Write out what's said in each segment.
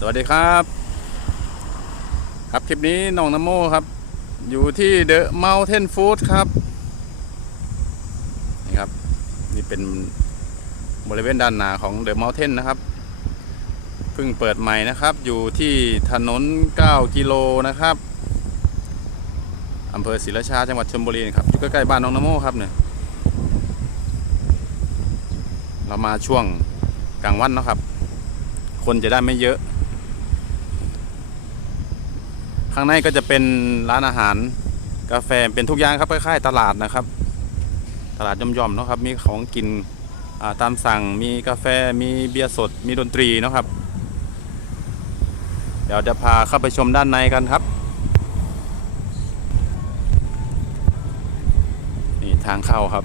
สวัสดีครับ ครับคลิปนี้น้องนโมครับ อยู่ที่เดอะเม t เทนฟู้ดครับนี่ครับ นี่เป็นบริเวณด้านหน้าของเดอะเม t เทนนะครับเพิ่งเปิดใหม่นะครับ อยู่ที่ถนน 9 กิโลนะครับอำเภอศรีราชาจังหวัดชลบุรีครับอยู่ใกล้ๆบ้านน้องนโมครับเนี่ยเรามาช่วงกลางวันนะครับ คนจะได้ไม่เยอะ ข้างในก็จะเป็นร้านอาหารกาแฟเป็นทุกอย่างครับคล้ายๆตลาดนะครับ ตลาดย่อมๆนะครับ มีของกินตามสั่งมีกาแฟมีเบียร์สดมีดนตรีนะครับ เดี๋ยวจะพาเข้าไปชมด้านในกันครับนี่ทางเข้าครับ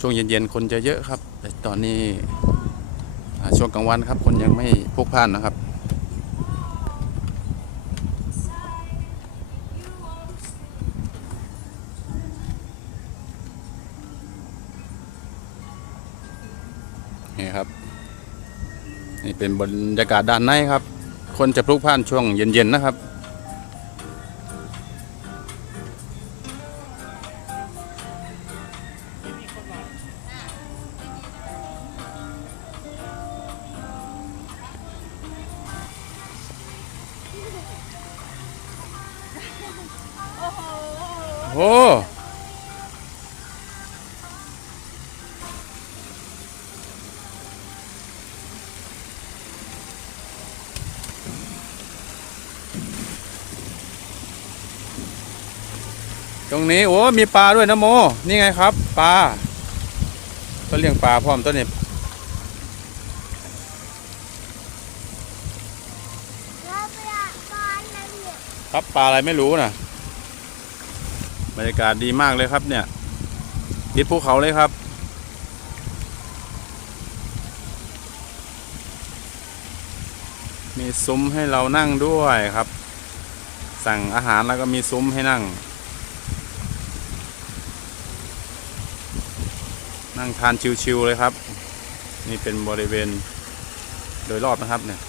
ช่วงเย็นๆคนจะเยอะครับ แต่ตอนนี้ช่วงกลางวันครับ คนยังไม่พลุกพล่านนะครับนี่ครับ นี่เป็นบรรยากาศด้านในครับ คนจะพลุกพล่านช่วงเย็นๆนะครับ โอ้ตรงนี้โอ้มีปลาด้วยนะโม นี่ไงครับ ปลาก็เลี้ยงปลาพร้อมต้นนี้แล้วเวลาก่อนนะเนี่ยครับปลาอะไรไม่รู้นะ บรรยากาศดีมากเลยครับเนี่ย ติดภูเขาเลยครับ มีซุ้มให้เรานั่งด้วยครับ สั่งอาหารแล้วก็มีซุ้มให้นั่ง นั่งทานชิวๆเลยครับ นี่เป็นบริเวณโดยรอบนะครับเนี่ย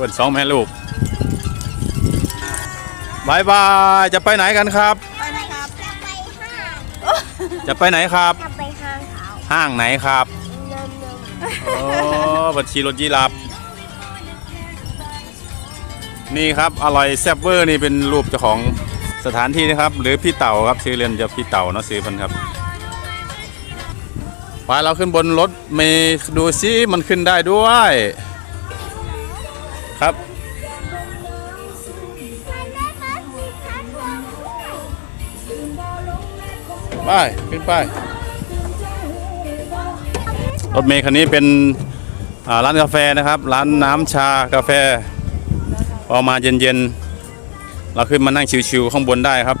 เปิดสองแม่ลูกบายบายจะไปไหนกันครับ ไปนะครับ จะไปห้างจะไปไหนครับ จะไปห้างเขาห้างไหนครับเนินเนินโอ้บัญชีรถยีราฟนี่ครับอร่อยแซ่บเวอร์นี่เป็นรูปเจ้าของสถานที่นะครับ หรือพี่เต่าครับชื่อเรียนจะพี่เต่าเนาะซื้อเพันครับไปเราขึ้นบนรถเมย์ดูซิมันขึ้นได้ด้วย ครับมันได้พัดมีพัดลมด้วยไปขึ้นไปรถเมย์คันนี้เป็นร้านกาแฟนะครับ ร้านน้ำชากาแฟพอมาเย็นๆ เราขึ้นมานั่งชิวๆข้างบนได้ครับ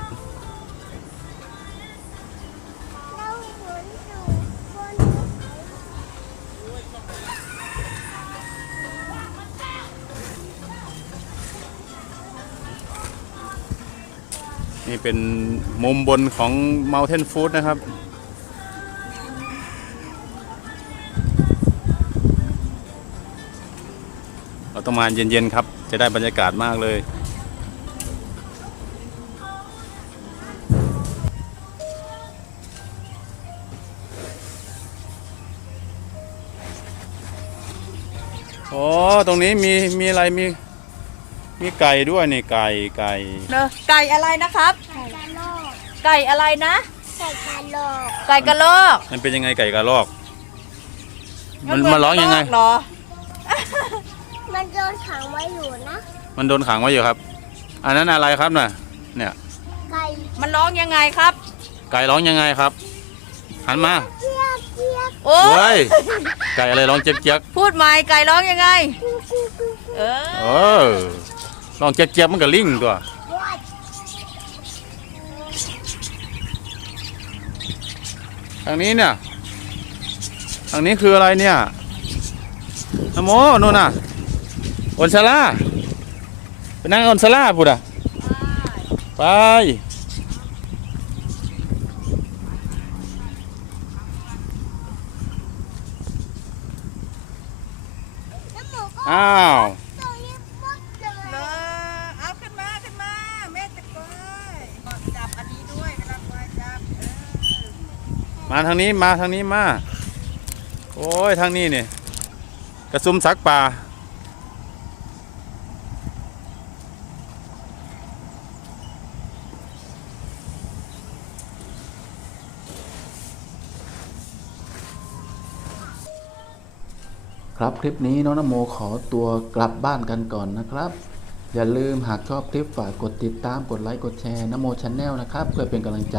นี่เป็นมุมบนของ Mountain Food นะครับ เราต้องมาเย็น ๆ ครับ จะได้บรรยากาศมากเลย โอ้ ตรงนี้มี มีอะไรมี มีไก่ด้วยนี่ไก่ไก่เนอะไก่อะไรนะครับ ไก่กระโลกไก่อะไรนะ ไก่กระโลกไก่กระโลกมันเป็นยังไงไก่กระรอก มันเหมันร้องยังไงกระรกเหรอ มันโดนขังไว้อยู่นะ มันโดนขังไว้อยู่ครับ อันนั้นอะไรครับน่ะ เนี่ยไก่มันร้องยังไงครับ ไก่ร้องยังไงครับ หันมาเจี๊ยบเจี๊ยบโอ้เว้ยไก่อะไรร้องเจ๊ยกเจ๊ยกพูดใหม่ไก่ร้องยังไงเออ เออ ร้องเจ๊ยกเจ๊ยกมันก็ลิงตัวทางนี้เนี่ยทางนี้คืออะไรเนี่ยนโมนู่นน่ะอนซาร่าไปนั่งอนซาร่าพูดอะไปอ้าว ตัวนี้หมดเลย เลเอาขึ้นมาขึ้นมา แม่จะกอยจับอันนี้ด้วยเวลากอยจับเออ มาทางนี้มาทางนี้มา โอ้ยทางนี้นี่กระซุมซักป่าครับคลิปนี้น้องนโมขอตัวกลับบ้านกันก่อนนะครับ อย่าลืมหากชอบคลิปฝากกดติดตามกดไลค์กดแชร์นโมช n แนลนะครับ เพื่อเป็นกำลังใจ